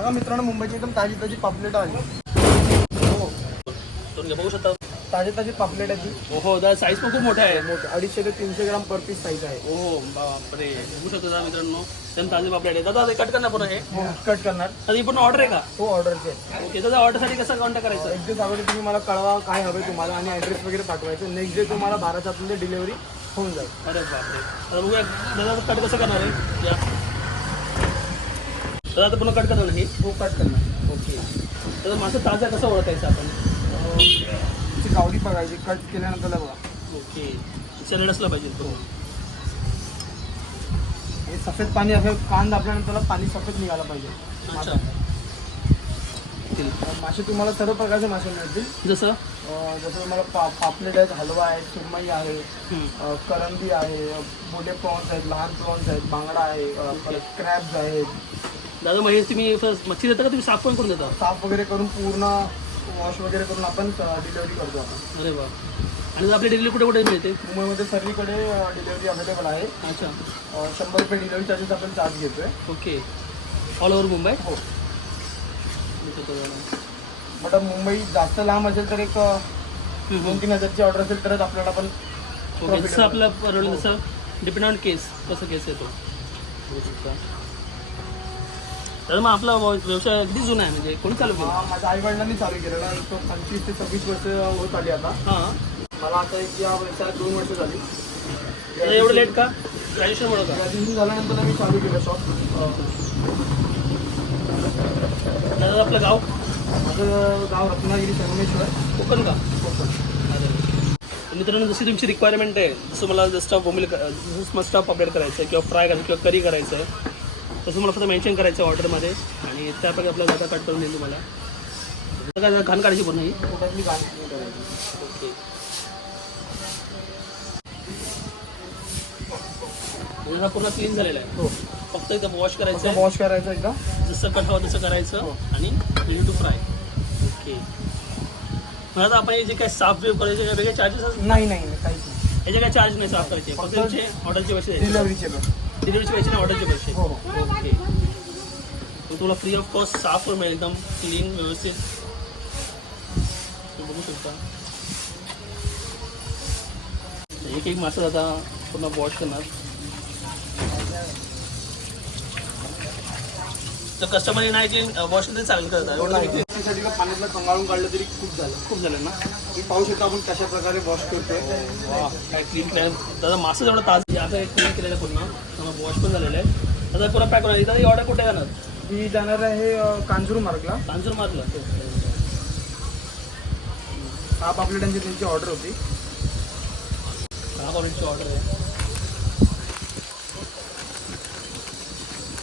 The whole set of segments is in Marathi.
बघा मित्रांनो मुंबईची एकदम ताजी ताजी पापलेट आली. हो घे, बघू शकता. ताजी ताजी पापलेट आहे ती हो. हो दादा साईज पण खूप मोठा आहे. मोठी अडीचशे ते तीनशे ग्राम पर पीस साईज आहे. हो हो बापरे. बघू शकता दादा मित्रांनो त्यांनी ताजे पापलेट आहे दादा कट करणार पण आहे हो कट करणार. तर ही पण ऑर्डर आहे का? हो ऑर्डरचे ओके दादा ऑर्डरसाठी कसं कॉन्टॅक्ट करायचं? एक दिवस अगोदर तुम्ही मला कळवा काय हवे तुम्हाला आणि ॲड्रेस वगैरे पाठवायचं. नेक्स्ट डे तुम्हाला बाराच्या आतमध्ये डिलिव्हरी होऊन जाईल. अरे बापरे. आता बघूया दादा कट कसं करणार आहे? दादा आता पुन्हा कट करणार नाही. हो कट करणार. ओके. दादा मासं ताजा कसं ओळखायचं आपण? त्याची गावडी बघायची कट केल्यानंतर बघा. ओके. सॅलड असलं पाहिजे तो. हे सफेद पाणी असं कान दाबल्यानंतर पाणी सफेद निघायला पाहिजे. अच्छा. मासे तुम्हाला सर्व प्रकारचे मासे मिळतील. जसं? जसं तुम्हाला पा पापलेट आहेत हलवा आहे सुरमई आहे करंदी आहे मोठे प्रॉन्स आहेत लहान प्रॉन्स आहेत बांगडा आहे परत क्रॅब्स आहेत. दादा म्हणजे तुम्ही first मच्छी देता का? तुम्ही साफ पण करून देता? साफ वगैरे करून पूर्ण वॉश वगैरे करून आपण डिलिव्हरी करतो आपण अरे वा. आणि आपली डिलिव्हरी कुठे कुठे मिळते? मुंबईमध्ये सर्वीकडे डिलिव्हरी अवेलेबल आहे. अच्छा. अं, शंभर रुपये डिलिव्हरी चार्जेस आपण चार्ज घेतोय. ओके ऑल ओव्हर मुंबई हो. बट मुंबई जास्त लांब असेल तर एक अं, दोन तीन हजारची ऑर्डर असेल तरच आपल्याला पण ओके जसं आपलं परवडेल तसं डिपेंड ऑन केस कसं केस येतो. शकता. तर मग आपला व्यव- व्यवसाय अगदी जुना आहे म्हणजे कोणी चालू केला? हा, माझ्या आई वडिलांनी चालू केलेला तो पंचवीस ते सव्वीस वर्ष होत आली आता. हां. मला आता एक या व्यवसायात दोन वर्ष झाली. एवढं लेट का? ग्रॅज्युएशनमुळं का? ग्रॅज्युएशन झाल्यानंतर मी चालू केलं शॉप दादा आपलं गाव? माझं गाव रत्नागिरी संगमेश्वर. कोकण का? कोकण. मित्रांनो जशी तुमची रिक्वायरमेंट आहे जसं मला जस्ट बॉम्बिल जसं मस्त अपडेट करायचं आहे किंवा फ्राय करायचं किंवा करी करायचं आहे तसं मला फक्त मेन्शन करायचं ऑर्डरमध्ये आणि त्यापैकी आपला दादा कट करून देईल तुम्हाला. काय घाण काढायची पूर्ण ही. ओके. हा पूर्ण क्लीन झालेला आहे. हो. फक्त इथं वॉश करायचं आहे. वॉश करायचं एकदा जसं कट हवं तसं करायचं. आणि रेडी टू फ्राय ओके. आता आपण हे जे काय साफ वेव करायचे काय वेगळे चार्जेस नाही नाही नाही, काहीच नाही. याचे काय चार्ज नाही साफ करायचे. फक्त ऑर्डरचे पैसे. डिलिव्हरीचे डिलिव्हरीचे पैसे मग फ्री ऑफ़ कॉस्ट साफ़ मिळेल एकदम क्लीन व्यवस्थित। एक एक मासा आता पूर्ण वॉश करणार तर कस्टमर नाही क्लीन वॉश तरी चांगलं करतात. एवढं का पाण्यातलं कंगाळून काढलं तरी खूप झालं. खूप झालं ना? तुम्ही पाहू शकता आपण कशा प्रकारे वॉश करतोय. वा काय क्लीन केलं. दादा मासा जेवढं ताज आता एक क्लीन केलेलं पूर्ण. वॉश पण झालेलं आहे. आता पुरा पॅक होणार. दादा ऑर्डर कुठे जाणार? ही जाणार आहे कांजूर मार्गला. कांजूर मारलं हा. पापलेटांची त्यांची ऑर्डर होती. दहा क्वालिटीची ऑर्डर आहे.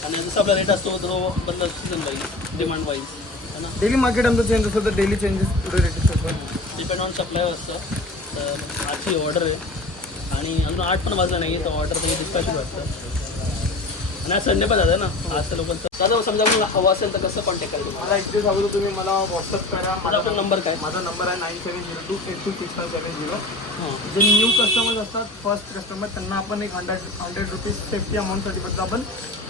आणि जसं आपला रेट असतो तो बदलत सीझन वाईज डिमांड वाईज है ना? डेली मार्केट आमचं चेंज असतं तर डेली चेंजेस पुढे रेट असतात. डिपेंड ऑन सप्लाय असतं. तर आजची ऑर्डर आहे. आणि अजून आठ पण वाजला नाही तर ऑर्डर तरी डिस्पॅच वाटतं. संडे पण झालं ना तर लोकांचं. दादा समजा मला हवं असेल तर कसं कॉन्टॅक्ट करायचं मला एक दिवस अगोदर तुम्ही मला व्हॉट्सअप करा. माझा आपला नंबर काय? माझा नंबर आहे nine seven zero two eight two six five seven zero हां. जे न्यू कस्टमर्स असतात फर्स्ट कस्टमर त्यांना आपण एक हंड्रेड हंड्रेड रुपीज सेफ्टी अमाऊंटसाठी फक्त आपण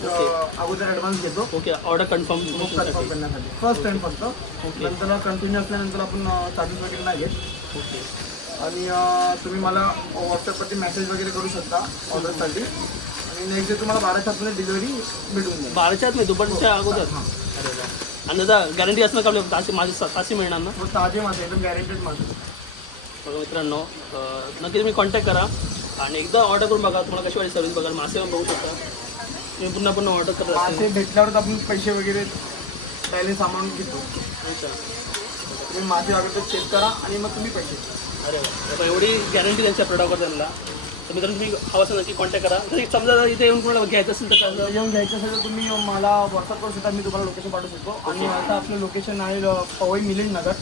अगोदर ॲडव्हान्स घेतो. ओके ऑर्डर कन्फर्म कन्फर्म करण्यासाठी. फर्स्ट टाइम फक्त. ओके नंतर कंटिन्यू असल्यानंतर आपण चार्जेस वगैरे नाही घेत. ओके आणि तुम्ही मला व्हॉट्सअपवरती मेसेज वगैरे करू शकता ऑर्डरसाठी आणि नेक्स्ट डे तुम्हाला बाराच्या आतमध्ये डिलिव्हरी भेटून जाईल. बाराच्यात मी दुपारच्या अगोदर. अरे वा. आणि दादा गॅरंटी असणार का आपल्या तासी माझे तासी मिळणार ना? मग ताजे मासे एकदम गॅरेंटेड मासे बघा मित्रांनो अं, नक्की तुम्ही कॉन्टॅक्ट करा. आणि एकदा ऑर्डर करून बघा तुम्हाला कशी वाटली सर्विस बघा मासे पण बघू शकता. तुम्ही पुन्हा पुन्हा ऑर्डर करत असेल. मासे भेटल्यावर आपण पैसे वगैरे बॅलेन्स अमाऊंट घेतो. अच्छा. तुम्ही मासे अगोदर चेक करा आणि मग तुम्ही पैसे. अरे वा. आता एवढी गॅरंटी त्यांच्या प्रोडक्टवर त्यांना. तर मित्रांनो तुम्ही हवं असेल नक्की कॉन्टॅक्ट करा. जर समजा इथे येऊन कोणाला घ्यायचं असेल तर येऊन घ्यायचं असेल तर तुम्ही मला व्हॉट्सअप करू शकता. मी तुम्हाला लोकेशन पाठवू शकतो. आणि आता आपलं लोकेशन आहे अ, Powai Milind Nagar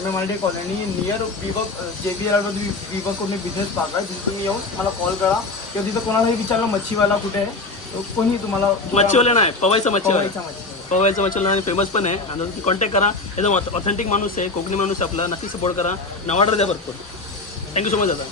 M M R D colony near विवक जे बी आर विवक कोणी बिझनेस पार्क आहे. तिथे तुम्ही येऊन मला कॉल करा. किंवा तिथं कोणालाही विचारलं मच्छीवाला कुठे आहे कोणी तुम्हाला मच्छीवाला नाही पवायचं मच्छीवाला. पवईचा मच्छी पवायचं मच्छीवाला आणि फेमस पण आहे. आणि तुम्ही कॉन्टॅक्ट करा. एकदम ऑथेंटिक माणूस आहे कोकणी माणूस आहे आपला. नक्की सपोर्ट करा. नवा ऑर्डर द्या भरपूर थँक्यू सो मच दादा.